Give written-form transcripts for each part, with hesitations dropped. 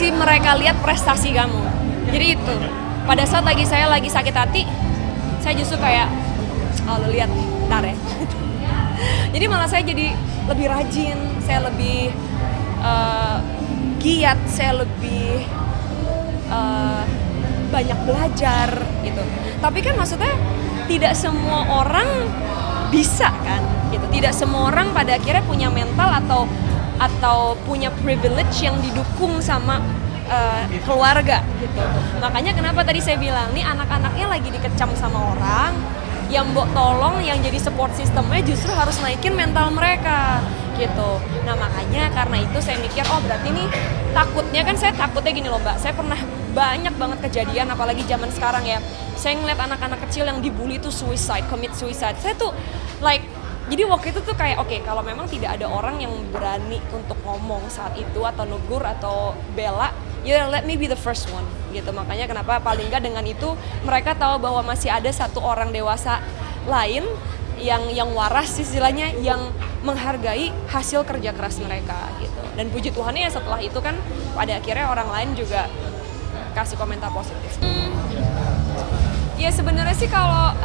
kasih mereka lihat prestasi kamu. Jadi itu, pada saat saya lagi sakit hati, saya justru kayak, oh lo lihat nih, bentar ya. Jadi malah saya jadi lebih rajin, saya lebih giat, saya lebih banyak belajar gitu. Tapi kan maksudnya tidak semua orang bisa kan gitu. Tidak semua orang pada akhirnya punya mental atau punya privilege yang didukung sama keluarga gitu. Makanya kenapa tadi saya bilang nih anak-anaknya lagi dikecam sama orang, yang mbok tolong yang jadi support sistemnya justru harus naikin mental mereka gitu. Nah makanya karena itu saya mikir oh berarti nih saya takutnya gini loh Mbak, saya pernah banyak banget kejadian apalagi zaman sekarang ya, saya ngeliat anak-anak kecil yang dibully tuh commit suicide, saya tuh like jadi waktu itu tuh kayak oke, kalau memang tidak ada orang yang berani untuk ngomong saat itu atau negur atau bela, ya let me be the first one gitu. Makanya kenapa paling nggak dengan itu mereka tahu bahwa masih ada satu orang dewasa lain yang waras istilahnya, yang menghargai hasil kerja keras mereka gitu. Dan puji Tuhannya ya setelah itu kan pada akhirnya orang lain juga kasih komentar positif. Ya sebenarnya sih kalau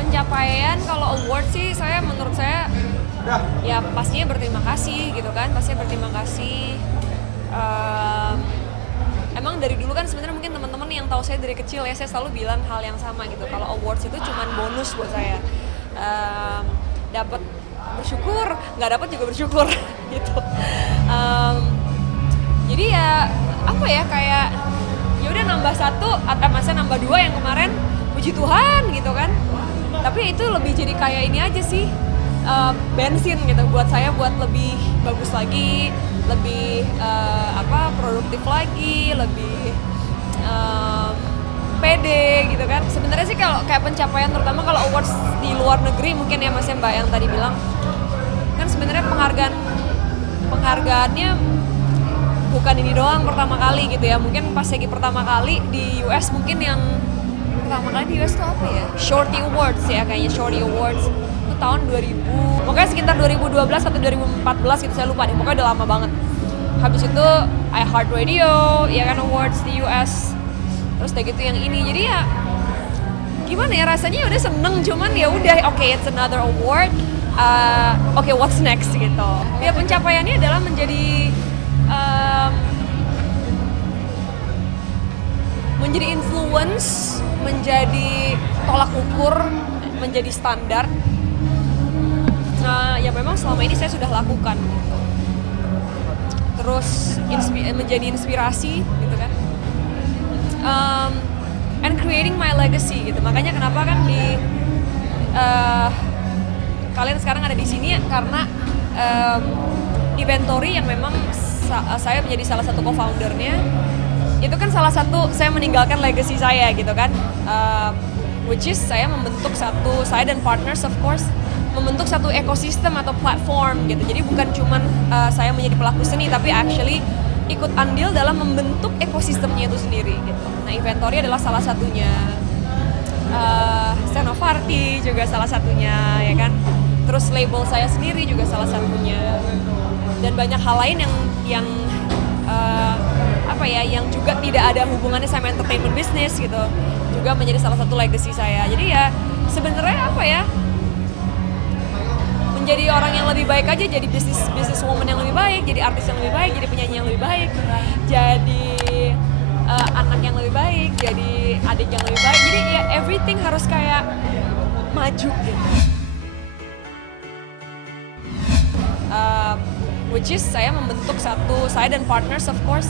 pencapaian, kalau award sih menurut saya ya pastinya berterima kasih gitu kan, pastinya berterima kasih. Emang dari dulu kan sebenarnya mungkin teman-teman yang tahu saya dari kecil ya, saya selalu bilang hal yang sama gitu. Kalau awards itu cuman bonus buat saya. Dapat bersyukur, nggak dapat juga bersyukur gitu. Jadi ya apa ya, kayak ya udah nambah satu atau masa nambah dua yang kemarin, puji Tuhan gitu kan. Tapi itu lebih jadi kayak ini aja sih, bensin gitu buat saya buat lebih bagus lagi, lebih produktif lagi, lebih pede gitu kan. Sebenarnya sih kalau kayak pencapaian terutama kalau awards di luar negeri mungkin ya Mas Mbak yang tadi bilang, kan sebenarnya penghargaannya bukan ini doang pertama kali gitu ya. Mungkin pas lagi pertama kali di US, mungkin yang pertama kali di US tuh apa ya? Shorty Awards ya kayaknya, Shorty Awards itu tahun 2000, pokoknya sekitar 2012 atau 2014 gitu, saya lupa deh, pokoknya udah lama banget. Habis itu iHeartRadio ya kan awards di US, terus kayak gitu yang ini. Jadi ya gimana ya, rasanya udah seneng, cuman ya udah oke, it's another award, oke, what's next gitu. Ya pencapaiannya adalah menjadi influence, menjadi tolak ukur, menjadi standar. Nah, ya memang selama ini saya sudah lakukan gitu. Terus menjadi inspirasi gitu kan. And creating my legacy gitu. Makanya kenapa kan kalian sekarang ada di sini karena Inventory yang memang saya menjadi salah satu co-foundernya, itu kan salah satu saya meninggalkan legacy saya gitu kan, which is saya dan partners of course membentuk satu ekosistem atau platform gitu. Jadi bukan cuman saya menjadi pelaku seni, tapi actually ikut andil dalam membentuk ekosistemnya itu sendiri gitu. Nah Inventory adalah salah satunya, Senovarti juga salah satunya ya kan, terus label saya sendiri juga salah satunya, dan banyak hal lain yang yang juga tidak ada hubungannya sama entertainment business gitu, juga menjadi salah satu legacy saya. Jadi ya sebenarnya menjadi orang yang lebih baik aja, jadi business woman yang lebih baik, jadi artis yang lebih baik, jadi penyanyi yang lebih baik, jadi anak yang lebih baik, jadi adik yang lebih baik. Jadi ya everything harus kayak maju gitu. Which is saya dan partners of course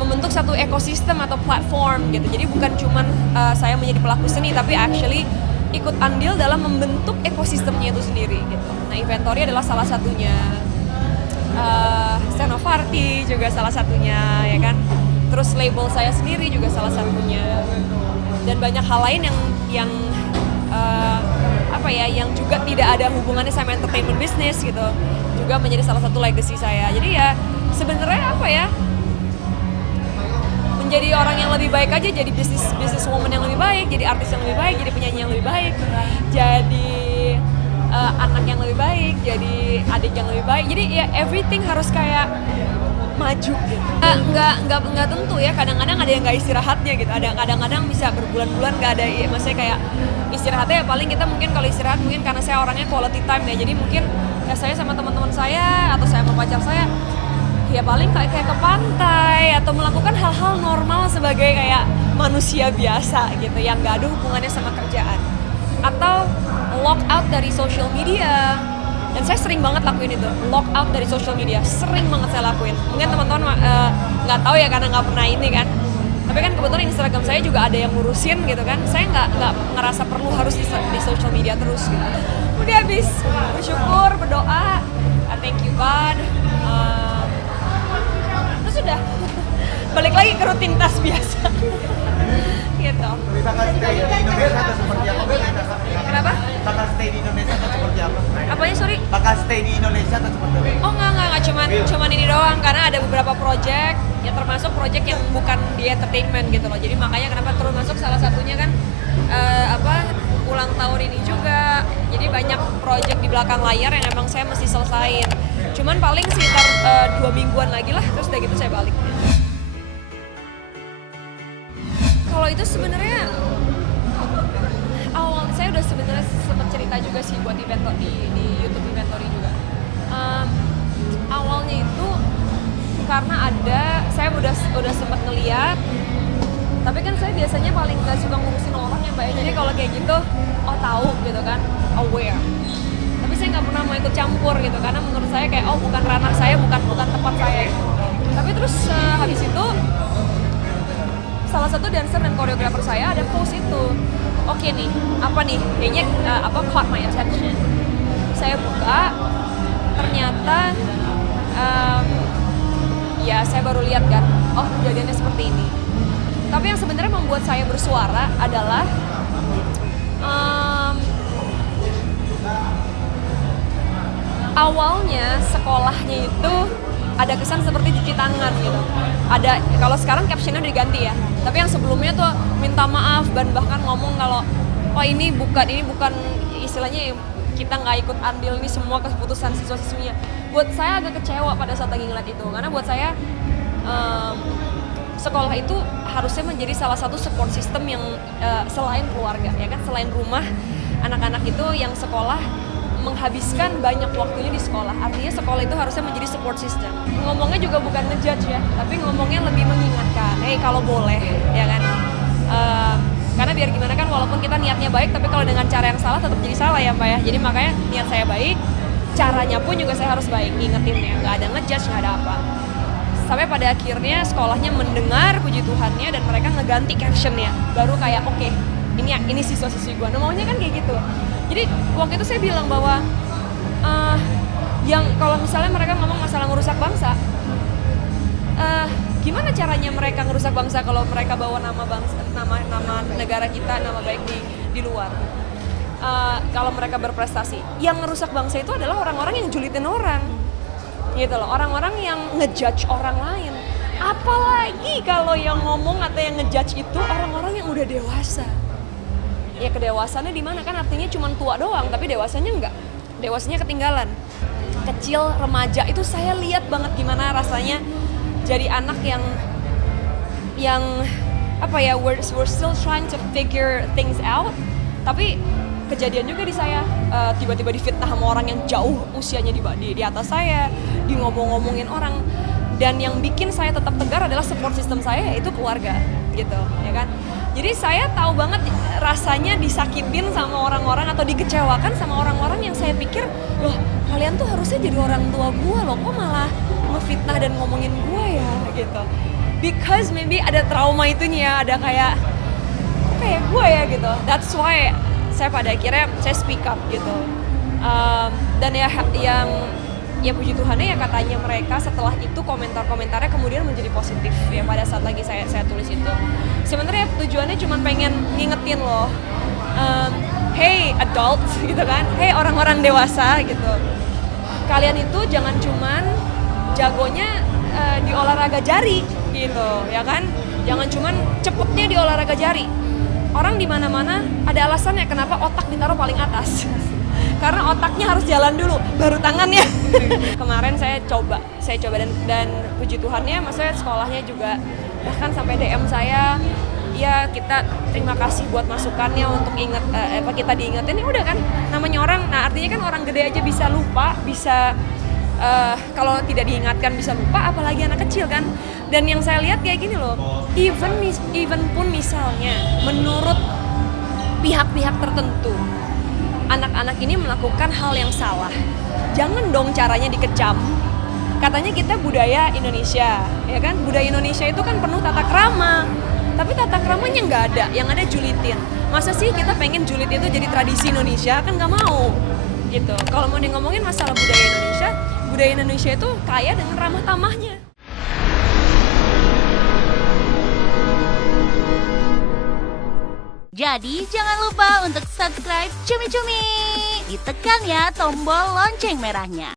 membentuk satu ekosistem atau platform gitu. Jadi bukan cuman saya menjadi pelaku seni, tapi actually ikut andil dalam membentuk ekosistemnya itu sendiri gitu. Nah Inventory adalah salah satunya, Senovarti juga salah satunya ya kan, terus label saya sendiri juga salah satunya, dan banyak hal lain yang juga tidak ada hubungannya sama entertainment business gitu, juga menjadi salah satu legacy saya. Jadi ya sebenarnya menjadi orang yang lebih baik aja, jadi business woman yang lebih baik, jadi artis yang lebih baik, jadi penyanyi yang lebih baik, jadi anak yang lebih baik, jadi adik yang lebih baik. Jadi ya everything harus kayak maju gitu. Nggak tentu ya, kadang-kadang ada yang nggak istirahatnya gitu, ada kadang-kadang bisa berbulan-bulan nggak ada, ya, maksudnya kayak istirahatnya ya paling kita mungkin kalau istirahat mungkin karena saya orangnya quality time ya, jadi mungkin ya saya sama teman-teman saya atau saya sama pacar saya ya paling kayak ke pantai atau melakukan hal-hal normal sebagai kayak manusia biasa gitu yang nggak ada hubungannya sama kerjaan, atau lock out dari social media. Dan saya sering banget lakuin itu, lock out dari social media, sering banget saya lakuin. Mungkin teman-teman nggak tahu ya karena nggak pernah ini kan, tapi kan kebetulan Instagram saya juga ada yang ngurusin gitu kan, saya nggak ngerasa perlu harus di social media terus gitu. Udah habis bersyukur, berdoa, thank you God, terus udah balik lagi ke rutinitas biasa gitu. Bakal stay di Indonesia atau seperti apa? Kenapa? Bakal stay di Indonesia atau seperti apa? Apanya, sorry? Bakal stay di Indonesia atau seperti apa? Oh enggak, cuman ini doang, karena ada beberapa project ya, termasuk project yang bukan di entertainment gitu loh. Jadi makanya kenapa terus masuk, salah satunya kan ulang tahun ini juga. Jadi banyak project di belakang layar yang emang saya mesti selesain. Cuman paling sekitar 2 mingguan lagi lah, terus udah gitu saya balik. Kalau itu sebenarnya awal saya udah sebenarnya sempat cerita juga sih buat di YouTube Inventory juga. Awalnya itu karena saya udah sempat ngeliat, tapi kan saya biasanya paling gak suka ngurusin orang ya Mbak ya. Jadi kalau kayak gitu, tahu gitu kan, aware. Tapi saya nggak pernah mau ikut campur gitu, karena menurut saya kayak bukan ranah saya, bukan tempat saya. Tapi terus habis itu salah satu dancer dan koreografer saya ada post itu. Oke nih, apa nih? Kayaknya caught my attention. Saya buka, ternyata ya saya baru lihat kan, kejadiannya seperti ini. Tapi yang sebenarnya membuat saya bersuara adalah awalnya sekolahnya itu ada kesan seperti cuci tangan gitu. Ada, kalau sekarang captionnya udah diganti ya. Tapi yang sebelumnya tuh minta maaf dan bahkan ngomong kalau ini bukan istilahnya kita nggak ikut andil ini semua keputusan siswa-siswinya. Buat saya agak kecewa pada saat lagi ngeliat itu, karena buat saya sekolah itu harusnya menjadi salah satu support system yang selain keluarga ya kan, selain rumah, anak-anak itu yang sekolah menghabiskan banyak waktunya di sekolah. Artinya sekolah itu harusnya menjadi support system. Ngomongnya juga bukan ngejudge ya, tapi ngomongnya lebih mengingatkan, kalau boleh, ya kan. Karena biar gimana kan, walaupun kita niatnya baik, tapi kalau dengan cara yang salah tetap jadi salah ya Mbak ya. Jadi makanya niat saya baik, caranya pun juga saya harus baik, ngingetinnya. Nggak ada ngejudge, nggak ada apa. Sampai pada akhirnya sekolahnya mendengar puji Tuhannya dan mereka ngeganti captionnya. Baru kayak oke, ini siswa-siswi gue. Nah maunya kan kayak gitu. Jadi waktu itu saya bilang bahwa yang kalau misalnya mereka ngomong masalah ngerusak bangsa, gimana caranya mereka ngerusak bangsa kalau mereka bawa nama bangsa, nama negara kita, nama baik di luar. Kalau mereka berprestasi, yang ngerusak bangsa itu adalah orang-orang yang julitin orang, gitu loh, orang-orang yang ngejudge orang lain. Apalagi kalau yang ngomong atau yang ngejudge itu orang-orang yang udah dewasa. Ya kedewasannya di mana kan, artinya cuma tua doang, tapi dewasanya enggak. Dewasanya ketinggalan. Kecil, remaja itu saya lihat banget gimana rasanya jadi anak yang we're still trying to figure things out. Tapi kejadian juga di saya, tiba-tiba difitnah sama orang yang jauh usianya di atas saya, di ngomong-ngomongin orang. Dan yang bikin saya tetap tegar adalah support system saya, yaitu keluarga, gitu, ya kan. Jadi saya tahu banget rasanya disakitin sama orang-orang atau dikecewakan sama orang-orang yang saya pikir, loh kalian tuh harusnya jadi orang tua gue loh, kok malah ngefitnah dan ngomongin gue ya, gitu. Because maybe ada trauma itunya, ada kayak gue ya gitu. That's why saya pada akhirnya saya speak up gitu. Dan ya puji Tuhannya ya katanya mereka setelah itu komentar-komentarnya kemudian menjadi positif ya pada saat lagi saya tulis itu. Sebenarnya tujuannya cuma pengen ngingetin loh, hey adults gitu kan, hey orang-orang dewasa gitu. Kalian itu jangan cuman jagonya di olahraga jari gitu ya kan, jangan cuman cepetnya di olahraga jari. Orang di mana-mana ada alasannya kenapa otak ditaruh paling atas. karena otaknya harus jalan dulu, baru tangannya. Kemarin saya coba dan puji Tuhannya, maksudnya sekolahnya juga bahkan sampai DM saya, ya kita terima kasih buat masukannya untuk inget kita diingetin, ya udah kan namanya orang. Nah artinya kan orang gede aja bisa lupa, bisa kalau tidak diingatkan bisa lupa, apalagi anak kecil kan. Dan yang saya lihat kayak gini loh, even pun misalnya menurut pihak-pihak tertentu anak-anak ini melakukan hal yang salah, jangan dong caranya dikecam. Katanya kita budaya Indonesia, ya kan? Budaya Indonesia itu kan penuh tata krama. Tapi tata kramanya nggak ada, yang ada julitin. Masa sih kita pengen julid itu jadi tradisi Indonesia? Kan nggak mau. Gitu. Kalau mau ngomongin masalah budaya Indonesia itu kaya dengan ramah tamahnya. Jadi jangan lupa untuk subscribe Cumi Cumi. Ditekan ya tombol lonceng merahnya.